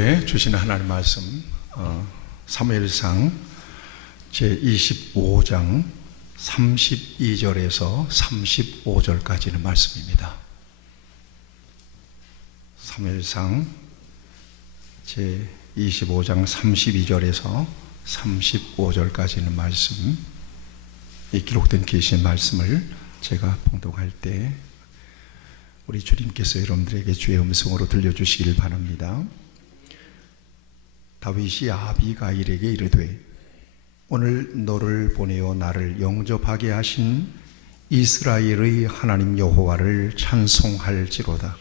우리에게 주시는 하나님의 말씀 사무엘상 제25장 32절에서 35절까지는 말씀입니다. 사무엘상 제25장 32절에서 35절까지는 말씀, 이 기록된 계시의 말씀을 제가 봉독할 때 우리 주님께서 여러분들에게 주의 음성으로 들려주시길 바랍니다. 다윗이 아비가일에게 이르되 오늘 너를 보내어 나를 영접하게 하신 이스라엘의 하나님 여호와를 찬송할지로다.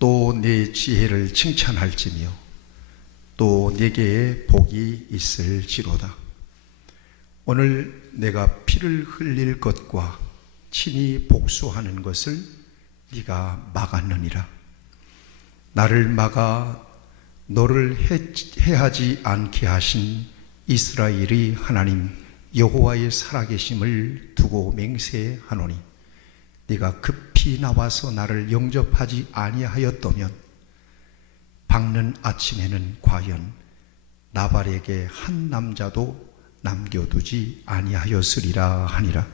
또 내 지혜를 칭찬할지며 또 내게 복이 있을지로다. 오늘 내가 피를 흘릴 것과 친히 복수하는 것을 네가 막았느니라. 나를 막아 너를 해하지 않게 하신 이스라엘의 하나님 여호와의 살아계심을 두고 맹세하노니 네가 급히 나와서 나를 영접하지 아니하였더면 밝는 아침에는 과연 나발에게 한 남자도 남겨두지 아니하였으리라 하니라.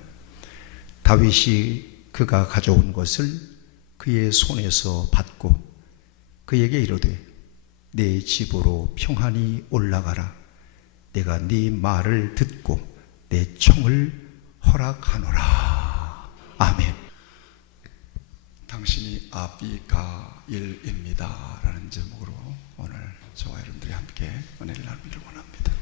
다윗이 그가 가져온 것을 그의 손에서 받고 그에게 이르되 내 집으로 평안히 올라가라. 내가 네 말을 듣고 내 청을 허락하노라. 아멘. 당신이 아비가일입니다 라는 제목으로 오늘 저와 여러분들이 함께 은혜를 나누기를 원합니다.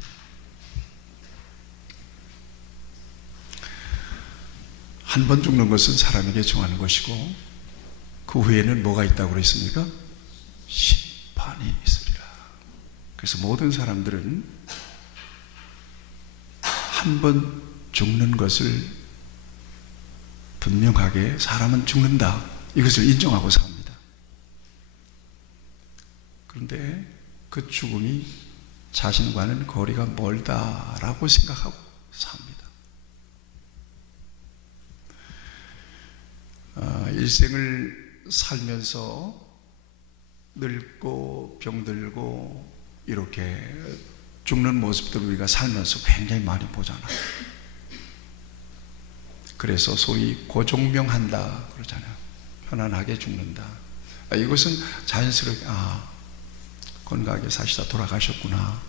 한 번 죽는 것은 사람에게 정하는 것이고 그 후에는 뭐가 있다고 그랬습니까? 심판이 있으리라. 그래서 모든 사람들은 한 번 죽는 것을 분명하게 사람은 죽는다, 이것을 인정하고 삽니다. 그런데 그 죽음이 자신과는 거리가 멀다라고 생각하고 삽니다. 일생을 살면서 늙고 병들고 이렇게 죽는 모습들을 우리가 살면서 굉장히 많이 보잖아요. 그래서 소위 고종명한다 그러잖아요. 편안하게 죽는다. 이것은 자연스럽게 건강하게 사시다 돌아가셨구나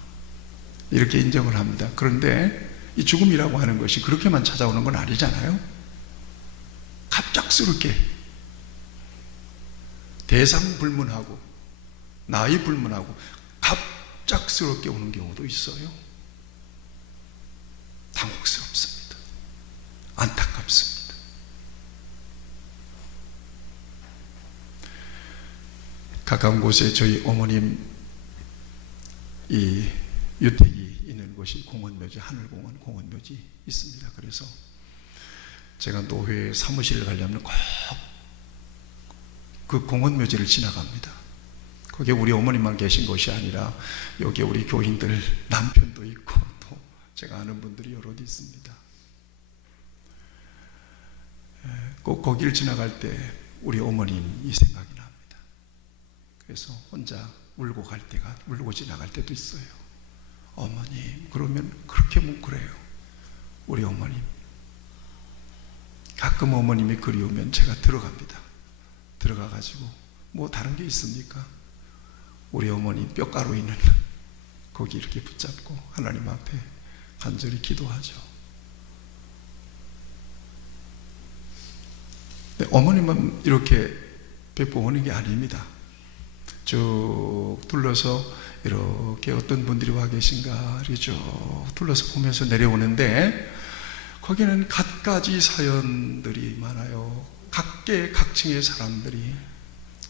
이렇게 인정을 합니다. 그런데 이 죽음이라고 하는 것이 그렇게만 찾아오는 건 아니잖아요. 갑작스럽게 대상 불문하고 나이 불문하고 갑작스럽게 오는 경우도 있어요. 당혹스럽습니다. 안타깝습니다. 가까운 곳에 저희 어머님 이 유택이 있는 곳이 공원묘지, 하늘공원 공원묘지 있습니다. 그래서 제가 노회 사무실을 가려면 꼭 그 공원묘지를 지나갑니다. 거기에 우리 어머님만 계신 곳이 아니라 여기에 우리 교인들 남편도 있고 또 제가 아는 분들이 여럿 있습니다. 꼭 거기를 지나갈 때 우리 어머님이 생각이 납니다. 그래서 혼자 울고 지나갈 때도 있어요. 어머님, 그러면 그렇게 뭉클해요. 우리 어머님. 가끔 어머님이 그리우면 제가 들어갑니다. 들어가가지고 뭐 다른 게 있습니까? 우리 어머니 뼈가루 있는 거기 이렇게 붙잡고 하나님 앞에 간절히 기도하죠. 어머님은 이렇게 베푸는 게 아닙니다. 쭉 둘러서 이렇게 어떤 분들이 와 계신가 이렇게 쭉 둘러서 보면서 내려오는데 거기는 갖가지 사연들이 많아요. 각계각층의 사람들이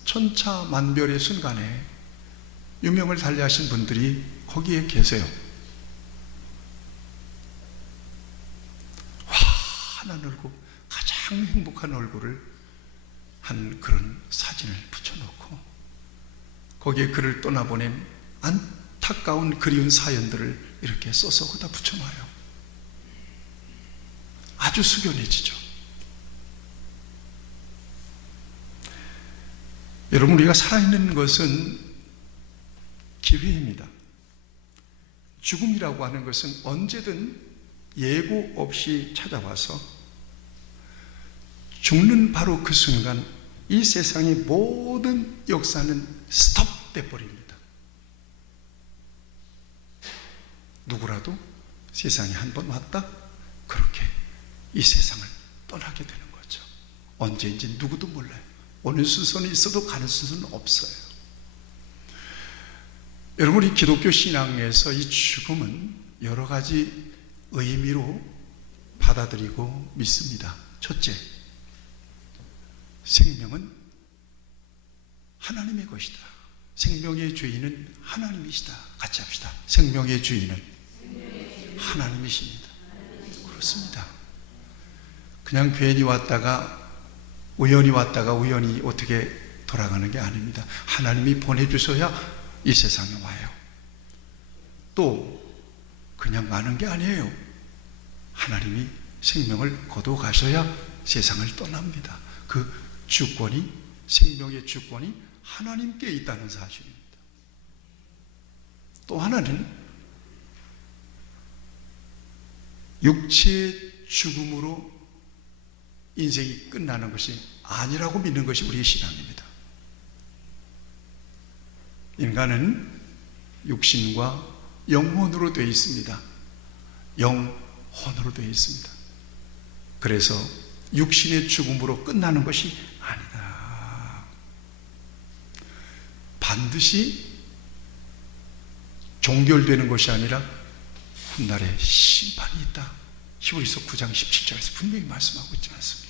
천차만별의 순간에 유명을 달리하신 분들이 거기에 계세요. 환한 얼굴, 가장 행복한 얼굴을 한 그런 사진을 붙여놓고 거기에 그를 떠나보낸 안타까운 그리운 사연들을 이렇게 써서 거기다 붙여놔요. 아주 숙연해지죠. 여러분, 우리가 살아있는 것은 기회입니다. 죽음이라고 하는 것은 언제든 예고 없이 찾아와서 죽는 바로 그 순간 이 세상의 모든 역사는 스톱돼 버립니다. 누구라도 세상에 한 번 왔다 그렇게 이 세상을 떠나게 되는 거죠. 언제인지 누구도 몰라요. 오는 순서는 있어도 가는 순서는 없어요. 여러분, 이 기독교 신앙에서 이 죽음은 여러 가지 의미로 받아들이고 믿습니다. 첫째, 생명은 하나님의 것이다. 생명의 주인은 하나님이시다. 같이 합시다. 생명의 주인은 하나님이십니다. 그렇습니다. 그냥 괜히 왔다가 우연히 왔다가 우연히 어떻게 돌아가는 게 아닙니다. 하나님이 보내주셔야 이 세상에 와요. 또 그냥 가는 게 아니에요. 하나님이 생명을 거둬 가셔야 세상을 떠납니다. 그 주권이, 생명의 주권이 하나님께 있다는 사실입니다. 또 하나는 육체의 죽음으로 인생이 끝나는 것이 아니라고 믿는 것이 우리의 신앙입니다. 인간은 육신과 영혼으로 되어 있습니다. 영혼으로 되어 있습니다. 그래서 육신의 죽음으로 끝나는 것이 아니다. 반드시 종결되는 것이 아니라 훗날에 심판이 있다. 히브리서 9장 17절에서 분명히 말씀하고 있지 않습니까?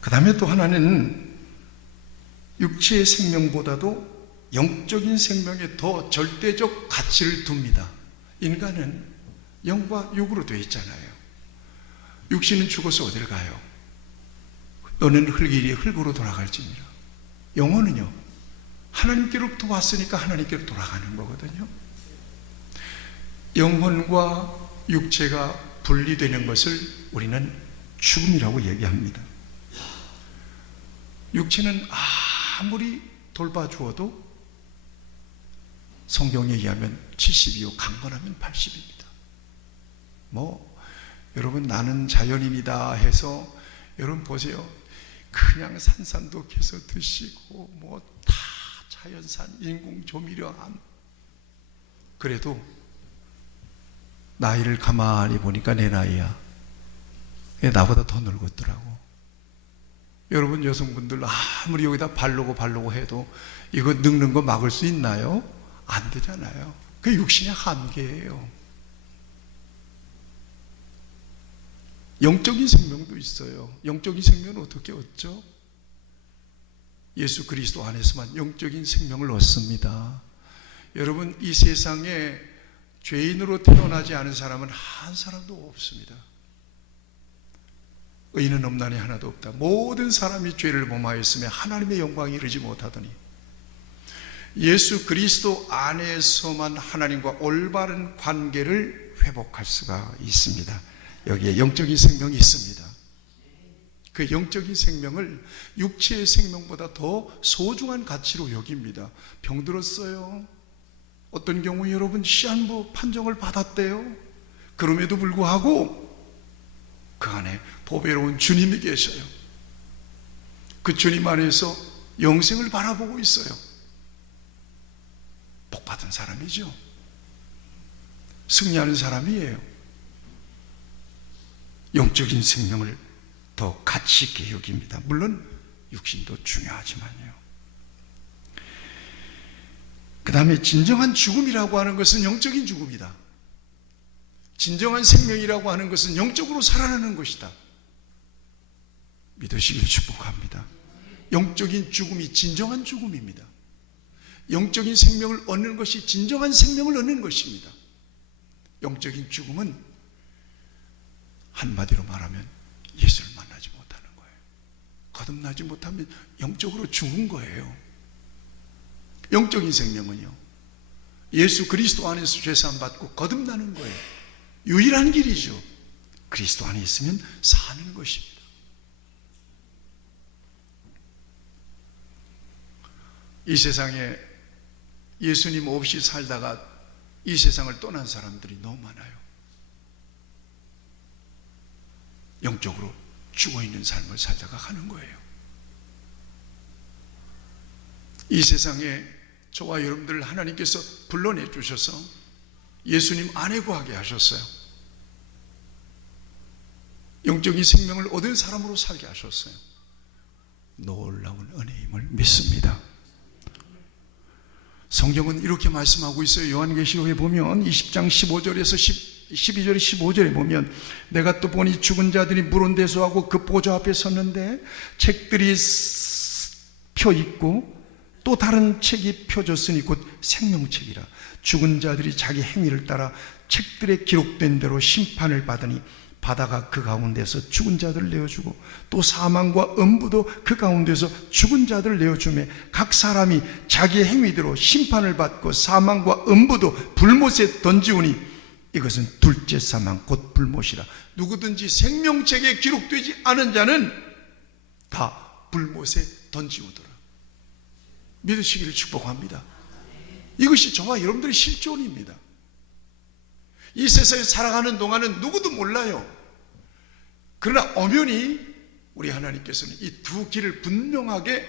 그 다음에 또 하나는 육체의 생명보다도 영적인 생명에 더 절대적 가치를 둡니다. 인간은 영과 육으로 되어 있잖아요. 육신은 죽어서 어딜 가요? 너는 흙이니 흙으로 돌아갈지니라. 영혼은요, 하나님께로부터 왔으니까 하나님께로 돌아가는 거거든요. 영혼과 육체가 분리되는 것을 우리는 죽음이라고 얘기합니다. 육체는 아무리 돌봐주어도 성경에 의하면 70이요 강건하면 80입니다. 여러분, 나는 자연인이다 해서 여러분 보세요. 그냥 산산독해서 드시고 다 자연산 인공조미료함. 그래도 나이를 가만히 보니까 내 나이야. 나보다 더 늙었더라고. 여러분 여성분들 아무리 여기다 바르고 해도 이거 늙는 거 막을 수 있나요? 안 되잖아요. 그게 육신의 한계예요. 영적인 생명도 있어요. 영적인 생명은 어떻게 얻죠? 예수 그리스도 안에서만 영적인 생명을 얻습니다. 여러분, 이 세상에 죄인으로 태어나지 않은 사람은 한 사람도 없습니다. 의인은 없나니 하나도 없다. 모든 사람이 죄를 범하였으며 하나님의 영광에 이르지 못하더니 예수 그리스도 안에서만 하나님과 올바른 관계를 회복할 수가 있습니다. 여기에 영적인 생명이 있습니다. 그 영적인 생명을 육체의 생명보다 더 소중한 가치로 여깁니다. 병들었어요. 어떤 경우 여러분 시한부 판정을 받았대요. 그럼에도 불구하고 그 안에 보배로운 주님이 계셔요. 그 주님 안에서 영생을 바라보고 있어요. 복받은 사람이죠. 승리하는 사람이에요. 영적인 생명을 더 가치 있게 여깁니다. 물론 육신도 중요하지만요. 그 다음에 진정한 죽음이라고 하는 것은 영적인 죽음이다. 진정한 생명이라고 하는 것은 영적으로 살아나는 것이다. 믿으시길 축복합니다. 영적인 죽음이 진정한 죽음입니다. 영적인 생명을 얻는 것이 진정한 생명을 얻는 것입니다. 영적인 죽음은 한마디로 말하면 예수를 만나지 못하는 거예요. 거듭나지 못하면 영적으로 죽은 거예요. 영적인 생명은요, 예수 그리스도 안에서 죄사함 받고 거듭나는 거예요. 유일한 길이죠. 그리스도 안에 있으면 사는 것입니다. 이 세상에 예수님 없이 살다가 이 세상을 떠난 사람들이 너무 많아요. 영적으로 죽어있는 삶을 살다가 가는 거예요. 이 세상에 저와 여러분들을 하나님께서 불러내 주셔서 예수님 안에 거하게 하셨어요. 영적인 생명을 얻은 사람으로 살게 하셨어요. 놀라운 은혜임을 믿습니다. 성경은 이렇게 말씀하고 있어요. 요한계시록에 보면 20장 15절에서 12절 15절에 보면 내가 또 보니 죽은 자들이 물온대소하고 그 보좌 앞에 섰는데 책들이 펴 있고 또 다른 책이 펴졌으니 곧 생명책이라. 죽은 자들이 자기 행위를 따라 책들에 기록된 대로 심판을 받으니 바다가 그 가운데서 죽은 자들을 내어주고 또 사망과 음부도 그 가운데서 죽은 자들을 내어주매 각 사람이 자기의 행위대로 심판을 받고 사망과 음부도 불못에 던지우니 이것은 둘째 사망 곧 불못이라. 누구든지 생명책에 기록되지 않은 자는 다 불못에 던지우더라. 믿으시기를 축복합니다. 이것이 저와 여러분들의 실존입니다. 이 세상에 살아가는 동안은 누구도 몰라요. 그러나 엄연히 우리 하나님께서는 이 두 길을 분명하게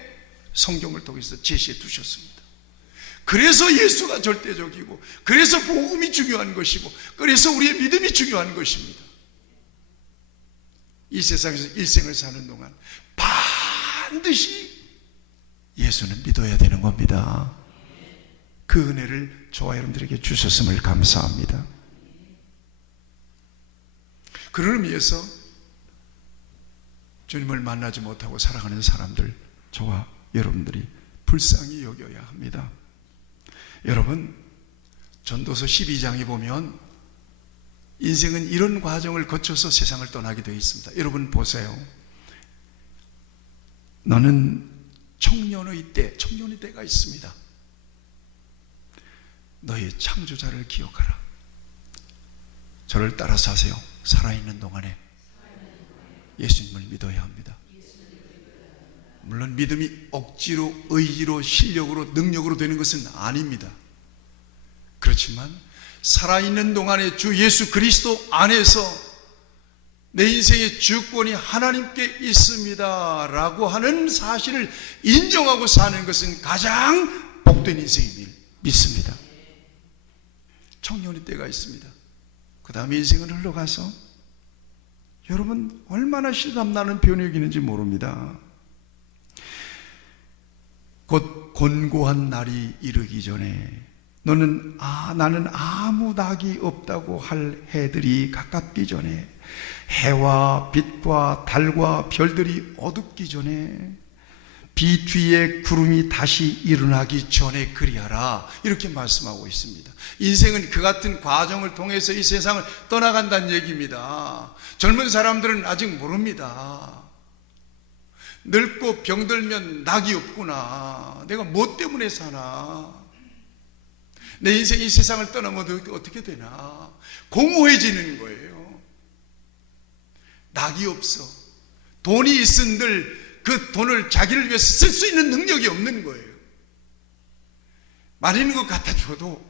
성경을 통해서 제시해 두셨습니다. 그래서 예수가 절대적이고, 그래서 복음이 중요한 것이고, 그래서 우리의 믿음이 중요한 것입니다. 이 세상에서 일생을 사는 동안 반드시 예수는 믿어야 되는 겁니다. 그 은혜를 저와 여러분들에게 주셨음을 감사합니다. 그런 의미에서 주님을 만나지 못하고 살아가는 사람들, 저와 여러분들이 불쌍히 여겨야 합니다. 여러분, 전도서 12장에 보면 인생은 이런 과정을 거쳐서 세상을 떠나게 되어 있습니다. 여러분 보세요. 너는 청년의 때가 있습니다. 너의 창조자를 기억하라. 저를 따라 사세요. 살아있는 동안에 예수님을 믿어야 합니다. 물론 믿음이 억지로, 의지로, 실력으로, 능력으로 되는 것은 아닙니다. 그렇지만 살아있는 동안에 주 예수 그리스도 안에서 내 인생의 주권이 하나님께 있습니다 라고 하는 사실을 인정하고 사는 것은 가장 복된 인생임을 믿습니다. 청년의 때가 있습니다. 그 다음에 인생은 흘러가서 여러분 얼마나 실감나는 표현이 있는지 모릅니다. 곧 곤고한 날이 이르기 전에 나는 아무 낙이 없다고 할 해들이 가깝기 전에, 해와 빛과 달과 별들이 어둡기 전에, 비 뒤에 구름이 다시 일어나기 전에 그리하라, 이렇게 말씀하고 있습니다. 인생은 그 같은 과정을 통해서 이 세상을 떠나간다는 얘기입니다. 젊은 사람들은 아직 모릅니다. 늙고 병들면 낙이 없구나. 내가 뭐 때문에 사나? 내 인생이 이 세상을 떠나면 어떻게 되나? 공허해지는 거예요. 낙이 없어. 돈이 있은들 그 돈을 자기를 위해서 쓸 수 있는 능력이 없는 거예요. 마르는 것 갖다 줘도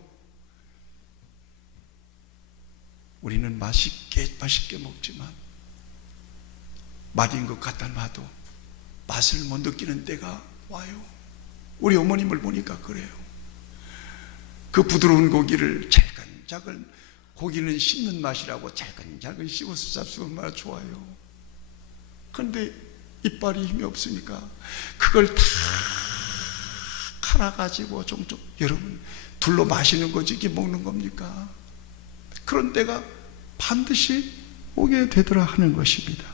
우리는 맛있게 먹지만 마른 것 갖다 놔도 맛을 못 느끼는 때가 와요. 우리 어머님을 보니까 그래요. 그 부드러운 고기를 잘근잘근, 고기는 씹는 맛이라고 잘근잘근 씹어서 잡수면 얼마나 좋아요. 그런데 이빨이 힘이 없으니까 그걸 다 갈아가지고 종종, 여러분 둘로 마시는 거지 이게 먹는 겁니까? 그런 때가 반드시 오게 되더라 하는 것입니다.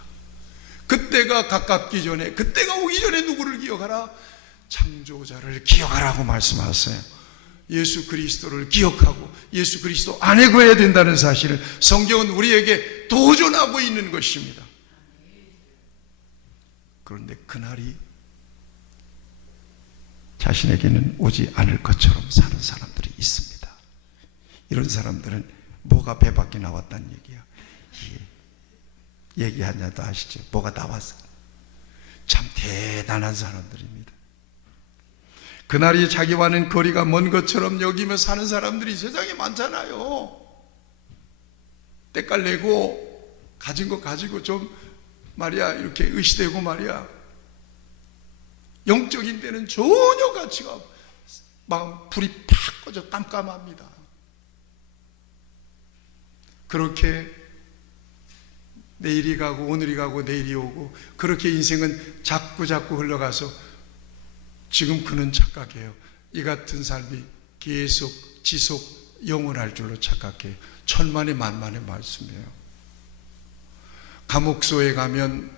그때가 가깝기 전에, 그때가 오기 전에 누구를 기억하라? 창조자를 기억하라고 말씀하세요. 예수 그리스도를 기억하고 예수 그리스도 안에 거해야 된다는 사실을 성경은 우리에게 도전하고 있는 것입니다. 그런데 그날이 자신에게는 오지 않을 것처럼 사는 사람들이 있습니다. 이런 사람들은 뭐가 배 밖에 나왔다는 얘기야. 얘기하냐도 아시죠? 뭐가 나왔어. 참 대단한 사람들입니다. 그날이 자기와는 거리가 먼 것처럼 여기며 사는 사람들이 세상에 많잖아요. 때깔 내고 가진 거 가지고 좀 말이야 이렇게 의시되고 말이야 영적인 때는 전혀 가치가 막 불이 팍 꺼져 깜깜합니다. 그렇게 내일이 가고 오늘이 가고 내일이 오고 그렇게 인생은 자꾸 흘러가서 지금 그는 착각해요. 이 같은 삶이 계속 지속 영원할 줄로 착각해요. 천만의 만만의 말씀이에요. 감옥소에 가면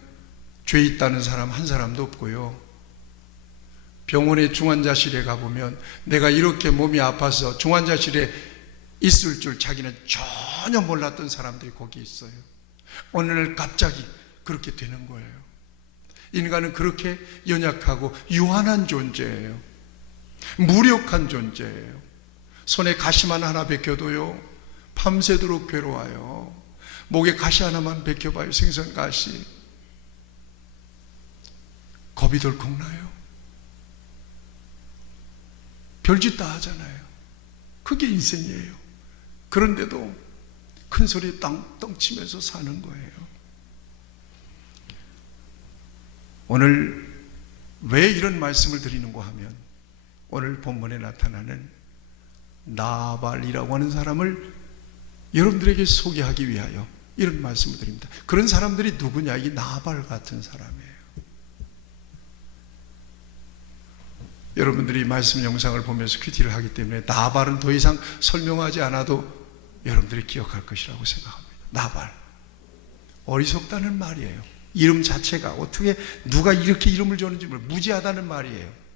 죄 있다는 사람 한 사람도 없고요. 병원의 중환자실에 가보면 내가 이렇게 몸이 아파서 중환자실에 있을 줄 자기는 전혀 몰랐던 사람들이 거기 있어요. 어느 날 갑자기 그렇게 되는 거예요. 인간은 그렇게 연약하고 유한한 존재예요. 무력한 존재예요. 손에 가시만 하나 베껴도요 밤새도록 괴로워요. 목에 가시 하나만 베껴봐요. 생선가시. 겁이 덜컥 나요. 별짓 다 하잖아요. 그게 인생이에요. 그런데도 큰 소리 땅땅 치면서 사는 거예요. 오늘 왜 이런 말씀을 드리는가 하면 오늘 본문에 나타나는 나발이라고 하는 사람을 여러분들에게 소개하기 위하여 이런 말씀을 드립니다. 그런 사람들이 누구냐? 이 나발 같은 사람이에요. 여러분들이 말씀 영상을 보면서 큐티를 하기 때문에 나발은 더 이상 설명하지 않아도 여러분들이 기억할 것이라고 생각합니다. 나발. 어리석다는 말이에요. 이름 자체가 어떻게 누가 이렇게 이름을 줬는지 무지하다는 말이에요.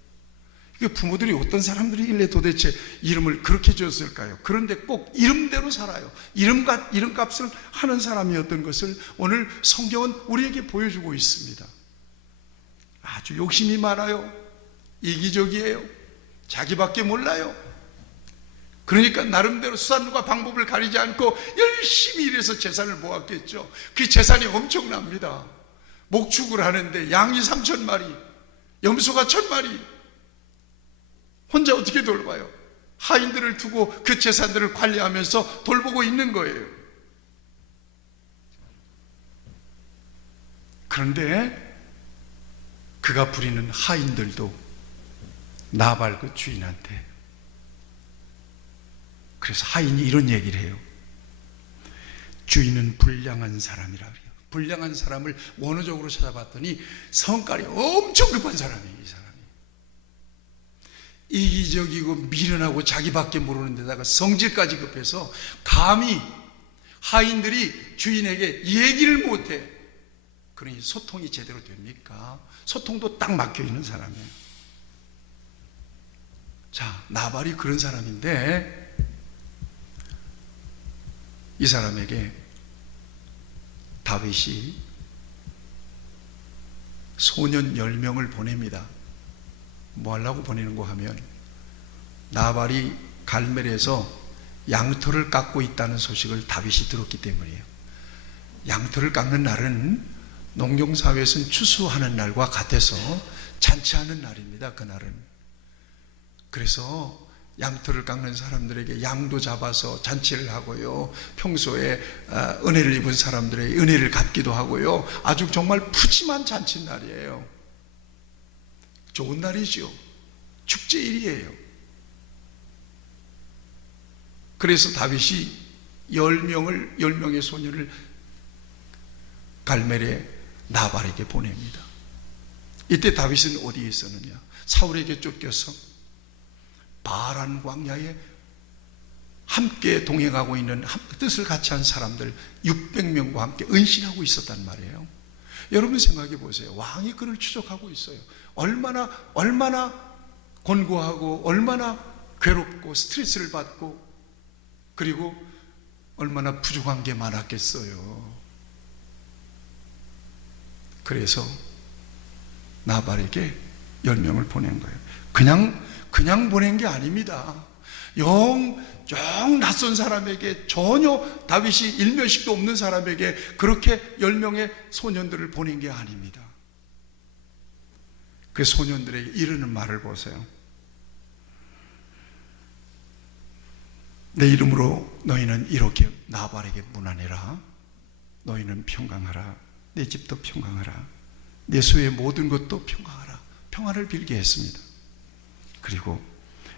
부모들이 어떤 사람들이길래 도대체 이름을 그렇게 줬을까요? 그런데 꼭 이름대로 살아요. 이름값을 하는 사람이었던 것을 오늘 성경은 우리에게 보여주고 있습니다. 아주 욕심이 많아요. 이기적이에요. 자기밖에 몰라요. 그러니까 나름대로 수단과 방법을 가리지 않고 열심히 일해서 재산을 모았겠죠. 그 재산이 엄청납니다. 목축을 하는데 양이 3,000마리, 염소가 1,000마리. 혼자 어떻게 돌봐요? 하인들을 두고 그 재산들을 관리하면서 돌보고 있는 거예요. 그런데 그가 부리는 하인들도 나발 그 주인한테, 그래서 하인이 이런 얘기를 해요. 주인은 불량한 사람이라 그래요. 불량한 사람을 원어적으로 찾아봤더니 성깔이 엄청 급한 사람이에요. 이 사람이 이기적이고 미련하고 자기밖에 모르는 데다가 성질까지 급해서 감히 하인들이 주인에게 얘기를 못해. 그러니 소통이 제대로 됩니까? 소통도 딱 막혀있는 사람이에요. 자, 나발이 그런 사람인데 이 사람에게 다윗이 소년 10명을 보냅니다. 뭐 하려고 보내는가 하면 나발이 갈멜에서 양털을 깎고 있다는 소식을 다윗이 들었기 때문이에요. 양털을 깎는 날은 농경사회에서는 추수하는 날과 같아서 잔치하는 날입니다. 그날은. 그래서 양털을 깎는 사람들에게 양도 잡아서 잔치를 하고요, 평소에 은혜를 입은 사람들에게 은혜를 갚기도 하고요, 아주 정말 푸짐한 잔칫날이에요. 좋은 날이죠. 축제일이에요. 그래서 다윗이 10명의 소년을 갈멜의 나발에게 보냅니다. 이때 다윗은 어디에 있었느냐? 사울에게 쫓겨서 바란 광야에 함께 동행하고 있는 뜻을 같이 한 사람들 600명과 함께 은신하고 있었단 말이에요. 여러분 생각해 보세요. 왕이 그를 추적하고 있어요. 얼마나 곤고하고 얼마나 괴롭고 스트레스를 받고 그리고 얼마나 부족한 게 많았겠어요. 그래서 나발에게 10명을 보낸 거예요. 그냥 보낸 게 아닙니다. 영 낯선 사람에게, 전혀 다윗이 일면식도 없는 사람에게 그렇게 10명의 소년들을 보낸 게 아닙니다. 그 소년들에게 이르는 말을 보세요. 내 이름으로 너희는 이렇게 나발에게 문안해라. 너희는 평강하라. 내 집도 평강하라. 내 소유의 모든 것도 평강하라. 평안을 빌게 했습니다. 그리고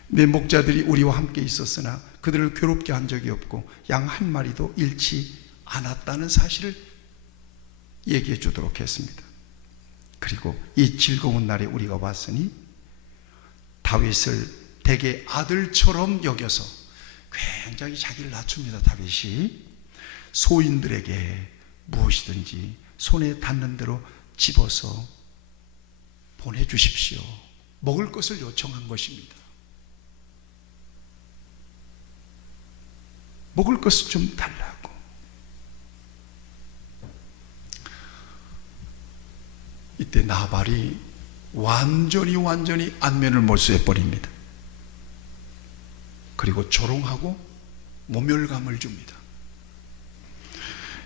내 목자들이 우리와 함께 있었으나 그들을 괴롭게 한 적이 없고 양 한 마리도 잃지 않았다는 사실을 얘기해 주도록 했습니다. 그리고 이 즐거운 날에 우리가 왔으니 다윗을 대개 아들처럼 여겨서 굉장히 자기를 낮춥니다. 다윗이 소인들에게 무엇이든지 손에 닿는 대로 집어서 보내주십시오. 먹을 것을 요청한 것입니다. 먹을 것을 좀 달라고. 이때 나발이 완전히 안면을 몰수해 버립니다. 그리고 조롱하고 모멸감을 줍니다.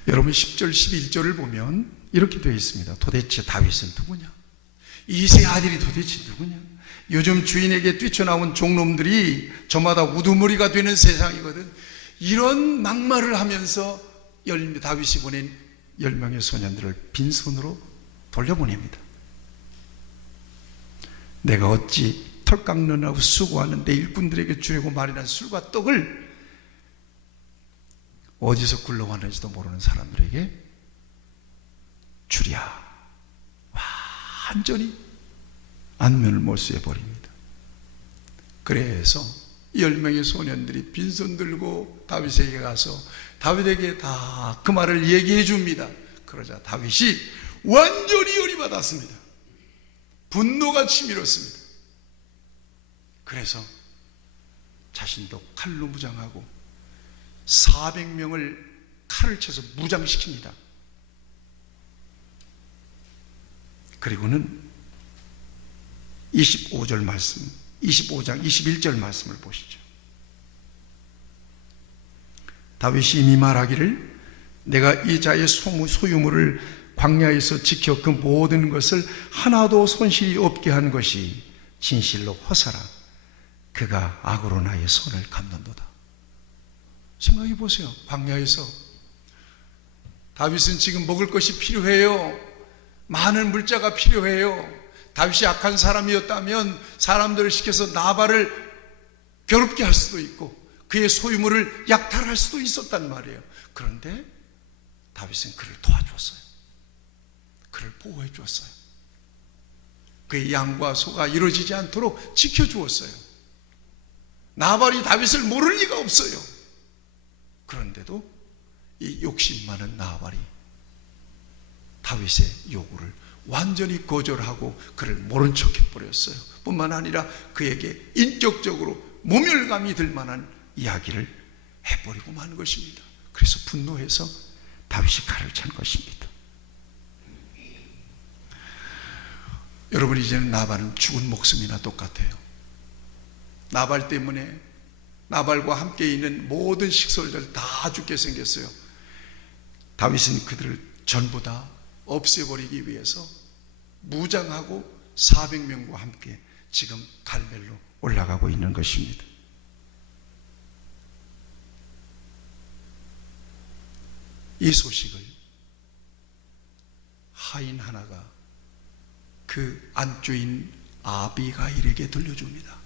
여러분 10절 11절을 보면 이렇게 되어 있습니다. 도대체 다윗은 누구냐? 이세 아들이 도대체 누구냐? 요즘 주인에게 뛰쳐나온 종놈들이 저마다 우두머리가 되는 세상이거든. 이런 막말을 하면서 다윗이 보낸 10명의 소년들을 빈손으로 돌려보냅니다. 내가 어찌 털 깎느라고 수고하는 내 일꾼들에게 주려고 마련한 술과 떡을 어디서 굴러가는지도 모르는 사람들에게 주랴. 완전히 안면을 몰수해 버립니다. 그래서 10명의 소년들이 빈손 들고 다윗에게 가서 다윗에게 다 그 말을 얘기해 줍니다. 그러자 다윗이 완전히 열이 받았습니다. 분노가 치밀었습니다. 그래서 자신도 칼로 무장하고 400명을 칼을 쳐서 무장시킵니다. 그리고는 25절 말씀, 25장 21절 말씀을 보시죠. 다윗이 이미 말하기를 내가 이 자의 소유물을 광야에서 지켜 그 모든 것을 하나도 손실이 없게 한 것이 진실로 호사라. 그가 악으로 나의 손을 감는도다. 생각해 보세요. 광야에서 다윗은 지금 먹을 것이 필요해요. 많은 물자가 필요해요. 다윗이 악한 사람이었다면 사람들을 시켜서 나발을 괴롭게 할 수도 있고 그의 소유물을 약탈할 수도 있었단 말이에요. 그런데 다윗은 그를 도와줬어요. 그를 보호해 주었어요. 그의 양과 소가 이루어지지 않도록 지켜주었어요. 나발이 다윗을 모를 리가 없어요. 그런데도 이 욕심 많은 나발이 다윗의 요구를 완전히 거절하고 그를 모른 척 해버렸어요. 뿐만 아니라 그에게 인격적으로 모멸감이 들 만한 이야기를 해버리고 만 것입니다. 그래서 분노해서 다윗이 칼을 찬 것입니다. 여러분, 이제는 나발은 죽은 목숨이나 똑같아요. 나발 때문에 나발과 함께 있는 모든 식솔들 다 죽게 생겼어요. 다윗은 그들을 전부 다 없애버리기 위해서 무장하고 400명과 함께 지금 갈멜로 올라가고 있는 것입니다. 이 소식을 하인 하나가 그 안주인 아비가일에게 들려줍니다.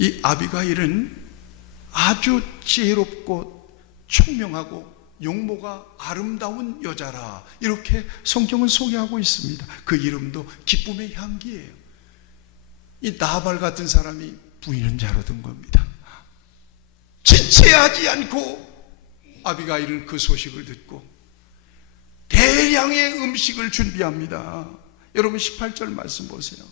이 아비가일은 아주 지혜롭고 총명하고 용모가 아름다운 여자라, 이렇게 성경은 소개하고 있습니다. 그 이름도 기쁨의 향기예요. 이 나발 같은 사람이 부인은 잘 얻은 겁니다. 지체하지 않고 아비가일은 그 소식을 듣고 대량의 음식을 준비합니다. 여러분 18절 말씀 보세요.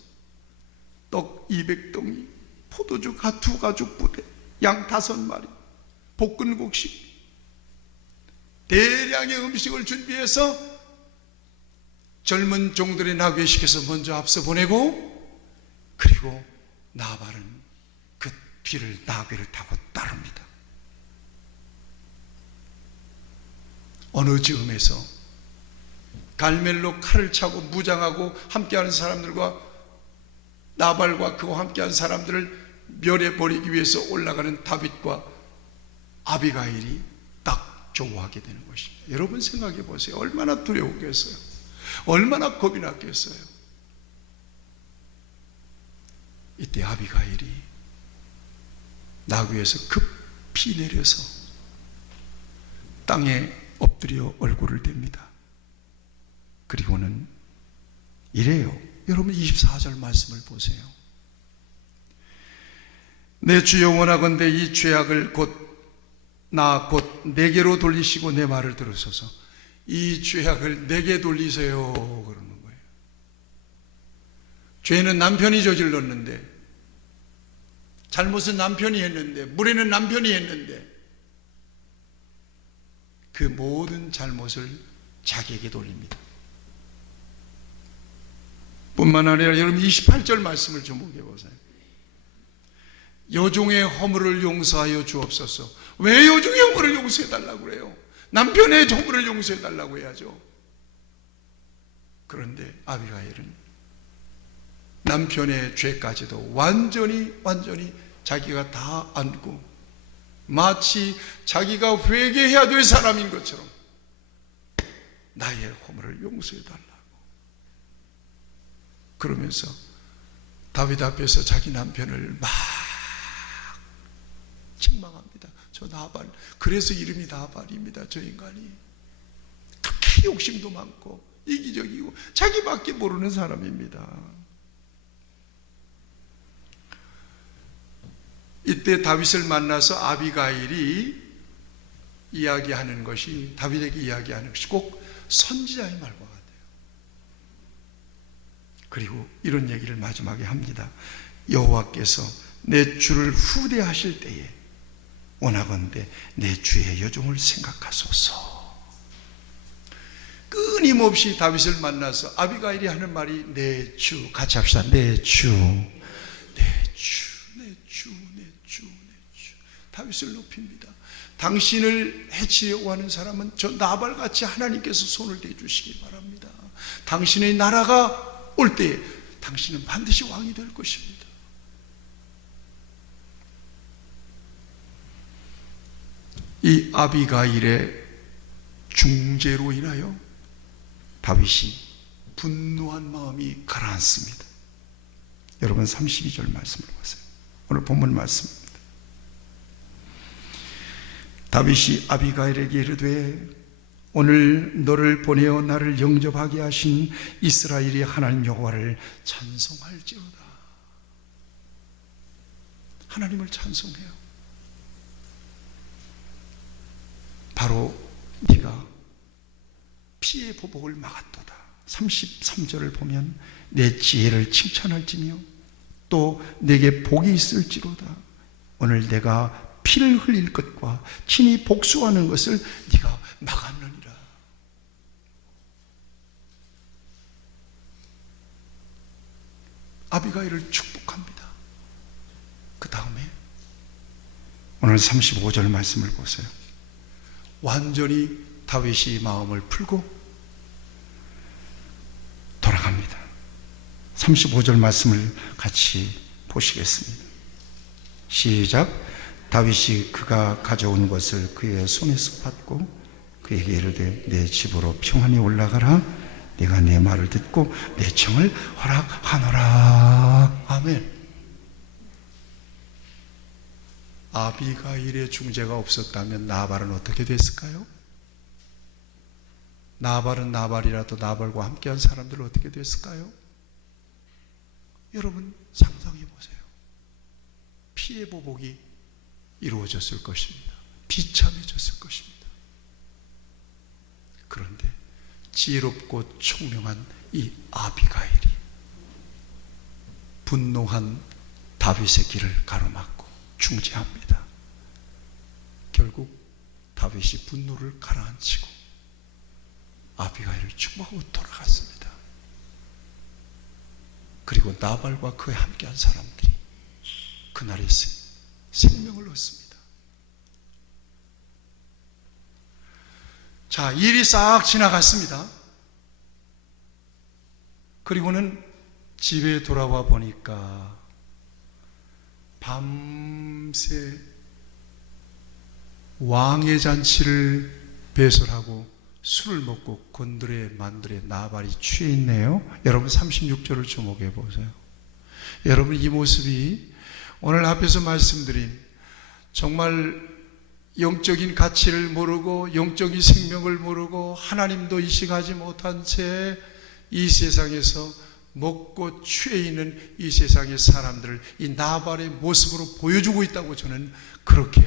떡 200덩이, 포도주 2가죽 부대, 양 5마리, 볶은국식, 대량의 음식을 준비해서 젊은 종들의 나귀시켜서 먼저 앞서 보내고, 그리고 나발은 그 뒤를 나귀를 타고 따릅니다. 어느 즈음에서 갈멜로 칼을 차고 무장하고 함께하는 사람들과 나발과 그와 함께한 사람들을 멸해버리기 위해서 올라가는 다윗과 아비가일이 딱 좋아하게 되는 것입니다. 여러분 생각해 보세요. 얼마나 두려웠겠어요. 얼마나 겁이 났겠어요. 이때 아비가일이 나귀에서 급히 내려서 땅에 엎드려 얼굴을 댑니다. 그리고는 이래요. 여러분 24절 말씀을 보세요. 내 주여 원하건대 이 죄악을 곧 내게로 돌리시고 내 말을 들으소서. 이 죄악을 내게 돌리세요 그러는 거예요. 죄는 남편이 저질렀는데, 잘못은 남편이 했는데, 무례는 남편이 했는데, 그 모든 잘못을 자기에게 돌립니다. 뿐만 아니라 여러분 28절 말씀을 주목해 보세요. 여종의 허물을 용서하여 주옵소서. 왜 여종의 허물을 용서해 달라고 그래요? 남편의 허물을 용서해 달라고 해야죠. 그런데 아비가일은 남편의 죄까지도 완전히 자기가 다 안고 마치 자기가 회개해야 될 사람인 것처럼 나의 허물을 용서해 달라고 그러면서 다윗 앞에서 자기 남편을 막 책망합니다. 저 나발, 그래서 이름이 나발입니다. 저 인간이 극히 욕심도 많고 이기적이고 자기밖에 모르는 사람입니다. 이때 다윗을 만나서 아비가일이 이야기하는 것이, 다윗에게 이야기하는 것이 꼭 선지자의 말과 같아요. 그리고 이런 얘기를 마지막에 합니다. 여호와께서 내 주를 후대하실 때에 원하건대 내 주의 여종을 생각하소서. 끊임없이 다윗을 만나서 아비가일이 하는 말이 내 주, 같이 합시다. 내 주, 내 주, 내 주, 내 주, 내 주. 다윗을 높입니다. 당신을 해치려고 하는 사람은 저 나발같이 하나님께서 손을 대주시기 바랍니다. 당신의 나라가 올 때에 당신은 반드시 왕이 될 것입니다. 이 아비가일의 중재로 인하여 다윗이 분노한 마음이 가라앉습니다. 여러분 32절 말씀을 보세요. 오늘 본문 말씀입니다. 다윗이 아비가일에게 이르되 오늘 너를 보내어 나를 영접하게 하신 이스라엘의 하나님 여호와를 찬송할지어다. 하나님을 찬송해요. 바로 네가 피의 보복을 막았도다. 33절을 보면 내 지혜를 칭찬할지며 또 내게 복이 있을지로다. 오늘 내가 피를 흘릴 것과 친히 복수하는 것을 네가 막았느니라. 아비가일을 축복합니다. 그 다음에 오늘 35절 말씀을 보세요. 완전히 다윗이 마음을 풀고 돌아갑니다. 35절 말씀을 같이 보시겠습니다. 시작. 다윗이 그가 가져온 것을 그의 손에서 받고 그에게 이르되 내 집으로 평안히 올라가라. 내가 내 말을 듣고 내 청을 허락하노라. 아멘. 아비가일의 중재가 없었다면 나발은 어떻게 됐을까요? 나발은 나발이라도 나발과 함께한 사람들은 어떻게 됐을까요? 여러분 상상해 보세요. 피해 보복이 이루어졌을 것입니다. 비참해졌을 것입니다. 그런데 지혜롭고 총명한 이 아비가일이 분노한 다윗의 길을 가로막고 중재합니다. 결국 다윗이 분노를 가라앉히고 아비가일을 축복하고 돌아갔습니다. 그리고 나발과 그에 함께한 사람들이 그날에 생명을 얻습니다. 자, 일이 싹 지나갔습니다. 그리고는 집에 돌아와 보니까 밤새 왕의 잔치를 배설하고 술을 먹고 곤드레 만드레 나발이 취해 있네요. 여러분 36절을 주목해 보세요. 여러분 이 모습이 오늘 앞에서 말씀드린 정말 영적인 가치를 모르고 영적인 생명을 모르고 하나님도 인식하지 못한 채 이 세상에서 먹고 취해 있는 이 세상의 사람들을 이 나발의 모습으로 보여주고 있다고 저는 그렇게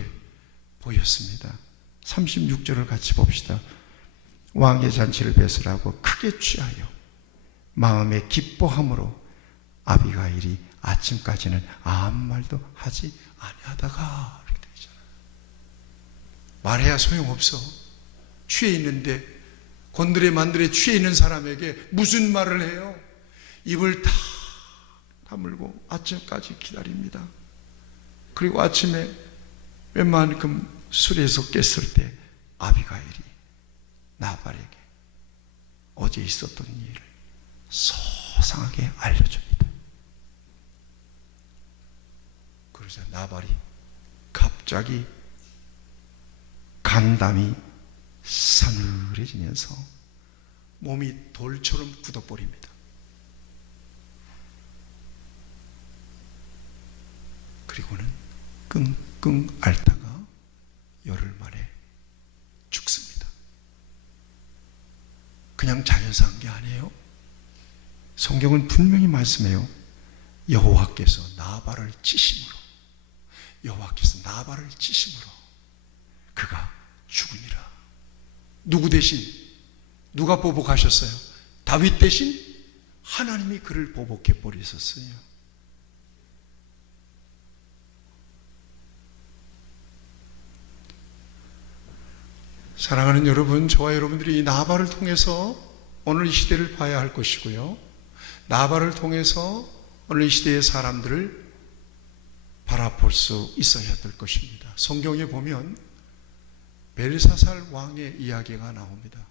보였습니다. 36절을 같이 봅시다. 왕의 잔치를 배설하고 크게 취하여 마음에 기뻐함으로 아비가일이 아침까지는 아무 말도 하지 아니하다가, 이렇게 되어 있잖아요. 말해야 소용없어. 취해 있는데, 곤드레 만드레 취해 있는 사람에게 무슨 말을 해요? 입을 다 다물고 아침까지 기다립니다. 그리고 아침에 웬만큼 술에서 깼을 때 아비가일이 나발에게 어제 있었던 일을 소상하게 알려줍니다. 그래서 나발이 갑자기 간담이 서늘해지면서 몸이 돌처럼 굳어버립니다. 그리고는 끙끙 앓다가 열흘 만에 죽습니다. 그냥 자연사한 게 아니에요. 성경은 분명히 말씀해요. 여호와께서 나발을 치심으로, 여호와께서 나발을 치심으로 그가 죽으니라. 누구 대신? 누가 보복하셨어요? 다윗 대신 하나님이 그를 보복해 버리셨어요. 사랑하는 여러분, 저와 여러분들이 이 나발을 통해서 오늘 이 시대를 봐야 할 것이고요, 나발을 통해서 오늘 이 시대의 사람들을 바라볼 수 있어야 될 것입니다. 성경에 보면 벨사살 왕의 이야기가 나옵니다.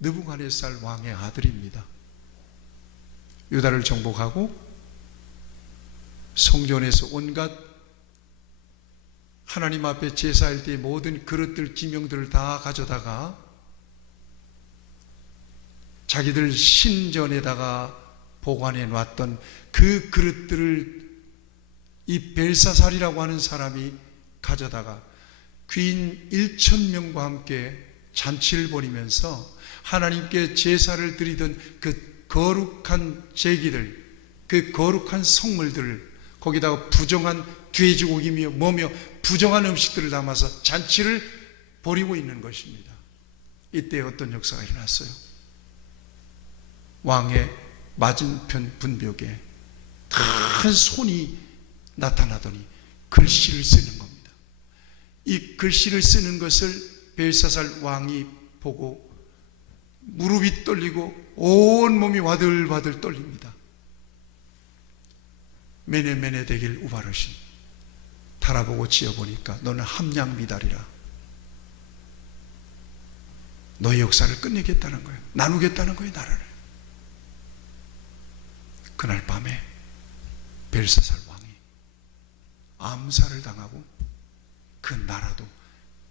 느부갓네살 왕의 아들입니다. 유다를 정복하고 성전에서 온갖 하나님 앞에 제사할 때의 모든 그릇들, 기명들을 다 가져다가 자기들 신전에다가 보관해 놨던 그 그릇들을 이 벨사살이라고 하는 사람이 가져다가 귀인 1,000명과 함께 잔치를 벌이면서 하나님께 제사를 드리던 그 거룩한 제기들, 그 거룩한 성물들을 거기다가 부정한 돼지고기며 뭐며 부정한 음식들을 담아서 잔치를 벌이고 있는 것입니다. 이때 어떤 역사가 일어났어요? 왕의 맞은편 분벽에 큰 손이 나타나더니 글씨를 쓰는 겁니다. 이 글씨를 쓰는 것을 벨사살 왕이 보고 무릎이 떨리고 온몸이 와들와들 떨립니다. 메네메네 되길 우바르신, 달아보고 지어보니까 너는 함량미달이라. 너의 역사를 끝내겠다는 거예요. 나누겠다는 거예요, 나라를. 그날 밤에 벨사살 왕이 암살을 당하고 그 나라도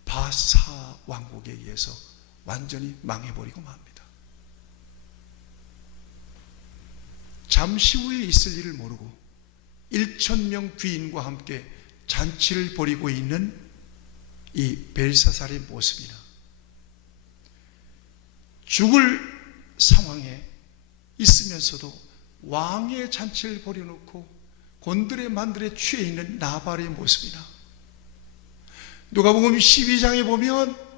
바사 왕국에 의해서 완전히 망해버리고 맙니다. 잠시 후에 있을 일을 모르고 1,000명 귀인과 함께 잔치를 벌이고 있는 이 벨사살의 모습이나 죽을 상황에 있으면서도 왕의 잔치를 벌여놓고 곤드레 만드레 취해 있는 나발의 모습이나, 누가복음 12장에 보면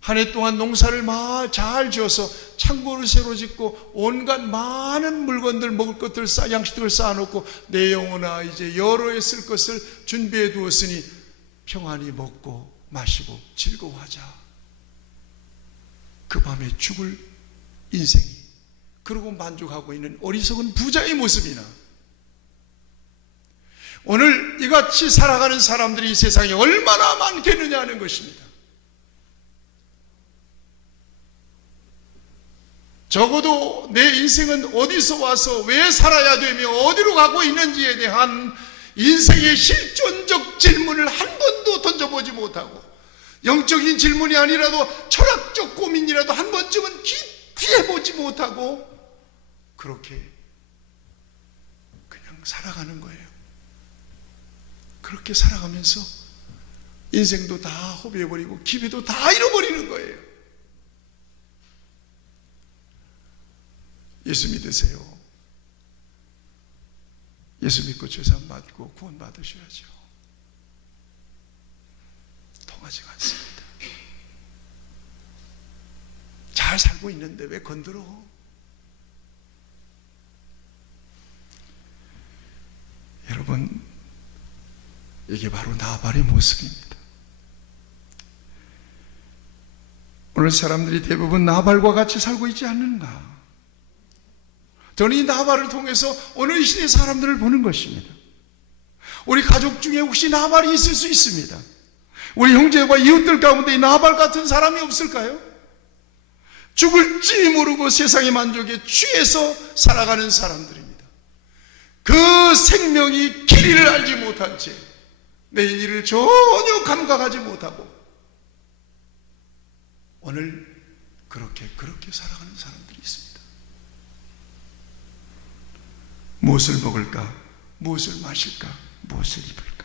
한 해 동안 농사를 잘 지어서 창고를 새로 짓고 온갖 많은 물건들, 먹을 것들, 양식들을 쌓아놓고 내 영혼아 이제 여러 해 쓸 것을 준비해 두었으니 평안히 먹고 마시고 즐거워하자. 그 밤에 죽을 인생이, 그러고 만족하고 있는 어리석은 부자의 모습이나, 오늘 이같이 살아가는 사람들이 이 세상에 얼마나 많겠느냐 하는 것입니다. 적어도 내 인생은 어디서 와서 왜 살아야 되며 어디로 가고 있는지에 대한 인생의 실존 영적 질문을 한 번도 던져보지 못하고, 영적인 질문이 아니라도 철학적 고민이라도 한 번쯤은 깊이 해보지 못하고 그렇게 그냥 살아가는 거예요. 그렇게 살아가면서 인생도 다 허비해버리고 기회도 다 잃어버리는 거예요. 예수 믿으세요. 예수 믿고 죄사함 받고 구원 받으셔야죠. 통하지가 않습니다. 잘 살고 있는데 왜 건드려? 여러분, 이게 바로 나발의 모습입니다. 오늘 사람들이 대부분 나발과 같이 살고 있지 않는가? 저는 이 나발을 통해서 오늘 이 시대의 사람들을 보는 것입니다. 우리 가족 중에 혹시 나발이 있을 수 있습니다. 우리 형제와 이웃들 가운데 이 나발 같은 사람이 없을까요? 죽을지 모르고 세상의 만족에 취해서 살아가는 사람들입니다. 그 생명이 길이를 알지 못한 채 내일 일을 전혀 감각하지 못하고 오늘 그렇게 살아가는 사람들이 있습니다. 무엇을 먹을까? 무엇을 마실까? 무엇을 입을까?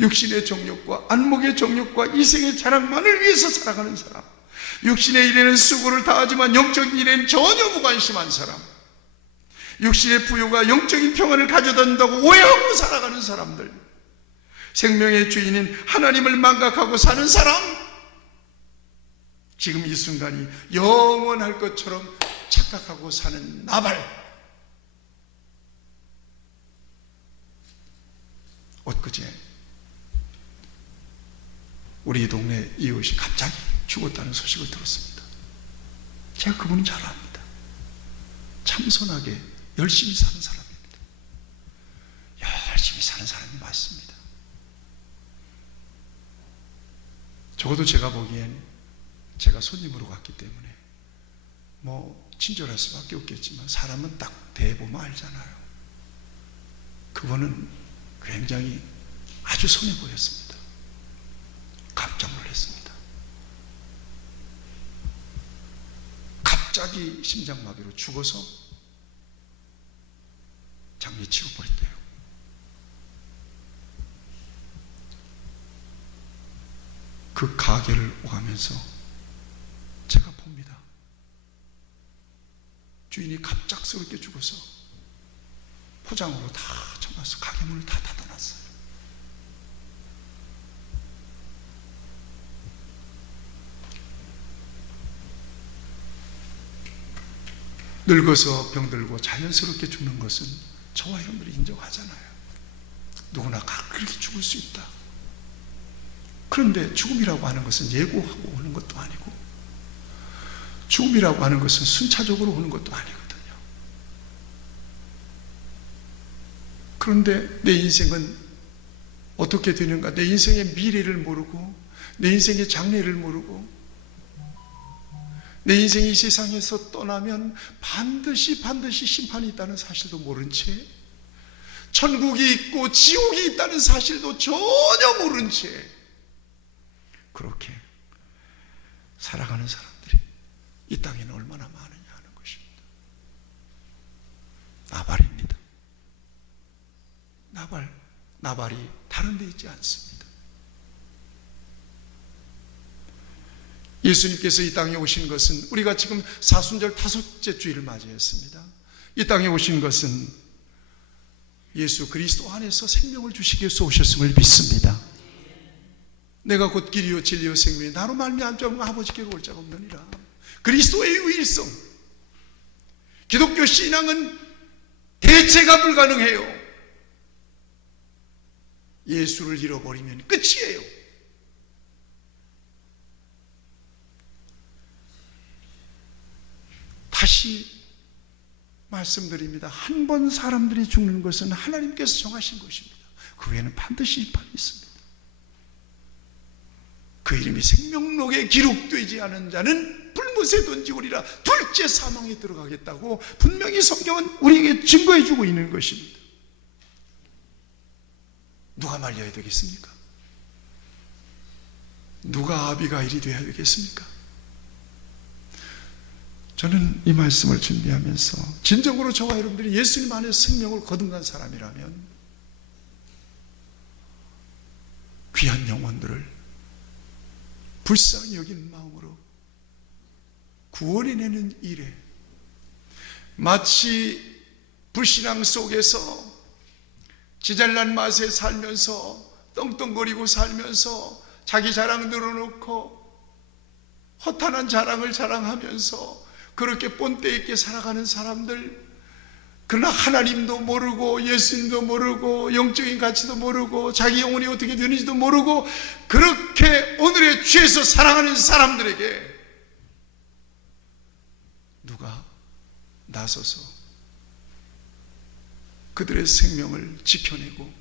육신의 정욕과 안목의 정욕과 이생의 자랑만을 위해서 살아가는 사람, 육신의 일에는 수고를 다하지만 영적인 일에는 전혀 무관심한 사람, 육신의 부유가 영적인 평안을 가져다준다고 오해하고 살아가는 사람들, 생명의 주인인 하나님을 망각하고 사는 사람, 지금 이 순간이 영원할 것처럼 착각하고 사는 나발. 엊그제 우리 동네 이웃이 갑자기 죽었다는 소식을 들었습니다. 제가 그분은 잘 압니다. 참선하게 열심히 사는 사람입니다. 열심히 사는 사람이 맞습니다. 적어도 제가 보기엔 제가 손님으로 갔기 때문에 뭐 친절할 수밖에 없겠지만 사람은 딱 대보면 알잖아요. 그분은 굉장히 아주 선해 보였습니다. 깜짝 놀랐습니다. 갑자기 심장마비로 죽어서 장례치고 버렸대요. 그 가게를 오가면서 제가 봅니다. 주인이 갑작스럽게 죽어서 포장으로 다 쳐놔서 가게 문을 다 닫아놨어요. 늙어서 병들고 자연스럽게 죽는 것은 저와 여러분들이 인정하잖아요. 누구나 그렇게 죽을 수 있다. 그런데 죽음이라고 하는 것은 예고하고 오는 것도 아니고, 죽음이라고 하는 것은 순차적으로 오는 것도 아니거든요. 그런데 내 인생은 어떻게 되는가? 내 인생의 미래를 모르고, 내 인생의 장래를 모르고, 내 인생이 이 세상에서 떠나면 반드시 심판이 있다는 사실도 모른 채, 천국이 있고 지옥이 있다는 사실도 전혀 모른 채 그렇게 살아가는 사람들이 이 땅에는 얼마나 많으냐 하는 것입니다. 나발입니다. 나발이 다른 데 있지 않습니다. 예수님께서 이 땅에 오신 것은, 우리가 지금 사순절 5째 주일을 맞이했습니다. 이 땅에 오신 것은 예수 그리스도 안에서 생명을 주시기 위해서 오셨음을 믿습니다. 내가 곧 길이요 진리요 생명이 나로 말미암아 아버지께로 올 자가 없느니라. 그리스도의 유일성, 기독교 신앙은 대체가 불가능해요. 예수를 잃어버리면 끝이에요. 다시 말씀드립니다. 한 번 사람들이 죽는 것은 하나님께서 정하신 것입니다. 그 후에는 반드시 심판이 있습니다. 그 이름이 생명록에 기록되지 않은 자는 불못에 던지우리라. 둘째 사망에 들어가겠다고 분명히 성경은 우리에게 증거해 주고 있는 것입니다. 누가 말려야 되겠습니까? 누가 아비가일이 되어야 되겠습니까? 저는 이 말씀을 준비하면서 진정으로 저와 여러분들이 예수님 안에 생명을 거듭난 사람이라면 귀한 영혼들을 불쌍히 여기는 마음으로 구원해내는 일에, 마치 불신앙 속에서 지잘난 맛에 살면서 떵떵거리고 살면서 자기 자랑 늘어놓고 허탄한 자랑을 자랑하면서 그렇게 본때 있게 살아가는 사람들, 그러나 하나님도 모르고 예수님도 모르고 영적인 가치도 모르고 자기 영혼이 어떻게 되는지도 모르고 그렇게 오늘의 죄에서 살아가는 사람들에게 누가 나서서 그들의 생명을 지켜내고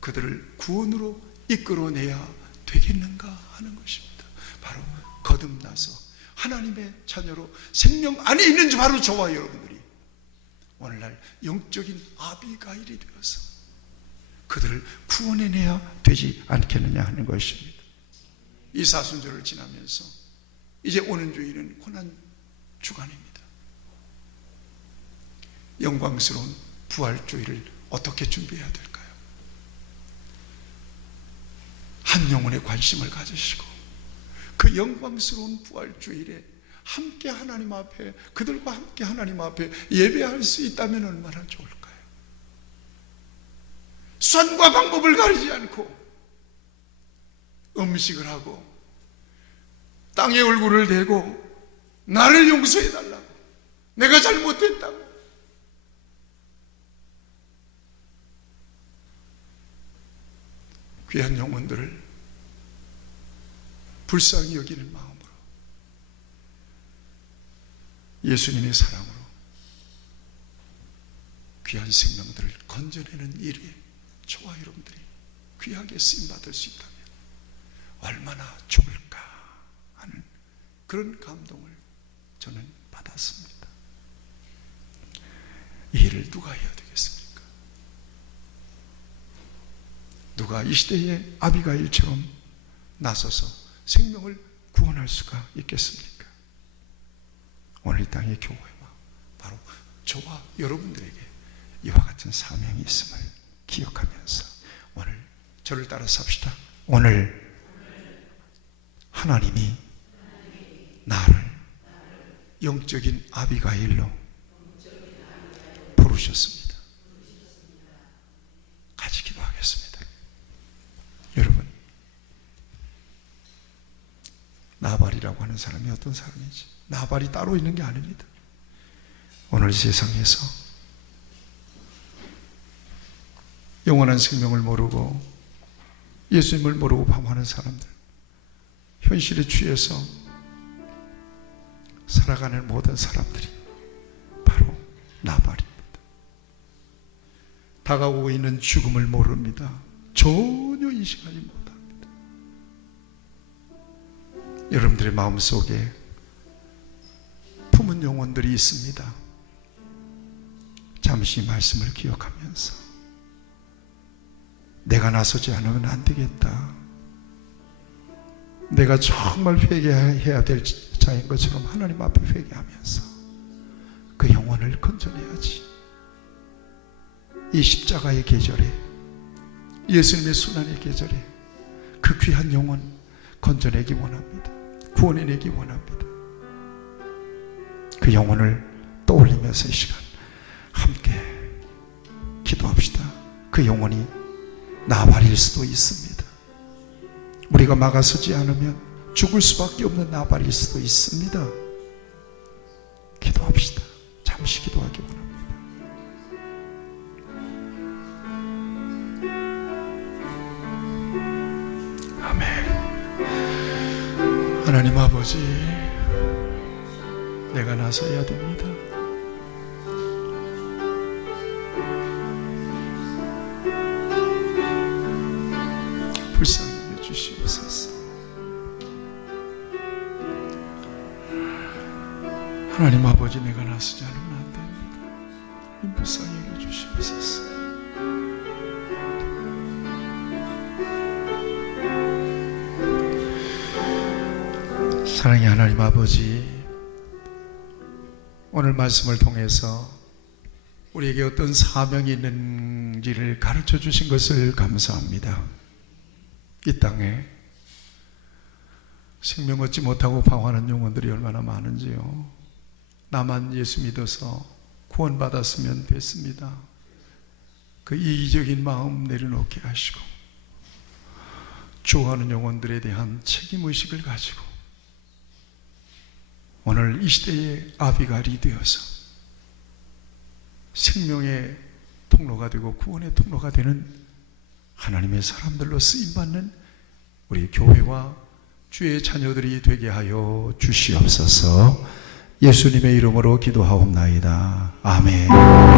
그들을 구원으로 이끌어내야 되겠는가 하는 것입니다. 바로 거듭나서 하나님의 자녀로 생명 안에 있는 바로 저와 여러분들이 오늘날 영적인 아비가일이 되어서 그들을 구원해내야 되지 않겠느냐 하는 것입니다. 이 사순절을 지나면서 이제 오는 주일은 고난 주간입니다. 영광스러운 부활주일을 어떻게 준비해야 될까요? 한 영혼에 관심을 가지시고 그 영광스러운 부활주일에 함께 하나님 앞에, 그들과 함께 하나님 앞에 예배할 수 있다면 얼마나 좋을까요? 수단과 방법을 가리지 않고 음식을 하고 땅에 얼굴을 대고 나를 용서해 달라고, 내가 잘못했다고, 귀한 영혼들을 불쌍히 여기는 마음으로 예수님의 사랑으로 귀한 생명들을 건져내는 일에 저와 여러분들이 귀하게 쓰임받을 수 있다면 얼마나 좋을까 하는 그런 감동을 저는 받았습니다. 이 일을 누가 해야 되겠습니까? 누가 이 시대의 아비가일처럼 나서서 생명을 구원할 수가 있겠습니까? 오늘 이 땅의 교회와 바로 저와 여러분들에게 이와 같은 사명이 있음을 기억하면서 오늘 저를 따라 삽시다. 오늘 하나님이 나를 영적인 아비가일로 부르셨습니다. 같이 기도하겠습니다. 여러분, 나발이라고 하는 사람이 어떤 사람인지, 나발이 따로 있는 게 아닙니다. 오늘 세상에서 영원한 생명을 모르고 예수님을 모르고 방황하는 사람들, 현실에 취해서 살아가는 모든 사람들이 바로 나발입니다. 다가오고 있는 죽음을 모릅니다. 전혀 인식하지 못합니다. 여러분들의 마음속에 품은 영혼들이 있습니다. 잠시 말씀을 기억하면서 내가 나서지 않으면 안 되겠다, 내가 정말 회개해야 될 자인 것처럼 하나님 앞에 회개하면서 그 영혼을 건져내야지. 이 십자가의 계절에, 예수님의 순환의 계절에 그 귀한 영혼 건져내기 원합니다. 구원해내기 원합니다. 그 영혼을 떠올리면서 이 시간 함께 기도합시다. 그 영혼이 나발일 수도 있습니다. 우리가 막아서지 않으면 죽을 수밖에 없는 나발일 수도 있습니다. 기도합시다. 잠시 기도하기 원합니다. 아멘. 하나님 아버지, 내가 나서야 됩니다. 불쌍히 여주시옵소서. 하나님 아버지, 내가 나서지 않으면 안 됩니다. 하나님 불쌍히 여주시옵소서. 사랑의 하나님 아버지, 오늘 말씀을 통해서 우리에게 어떤 사명이 있는지를 가르쳐 주신 것을 감사합니다. 이 땅에 생명 얻지 못하고 방황하는 영혼들이 얼마나 많은지요. 나만 예수 믿어서 구원받았으면 됐습니다. 그 이기적인 마음 내려놓게 하시고 죽어가는 영혼들에 대한 책임의식을 가지고 오늘 이 시대의 아비갈이 되어서 생명의 통로가 되고 구원의 통로가 되는 하나님의 사람들로 쓰임받는 우리 교회와 주의 자녀들이 되게 하여 주시옵소서. 예수님의 이름으로 기도하옵나이다. 아멘.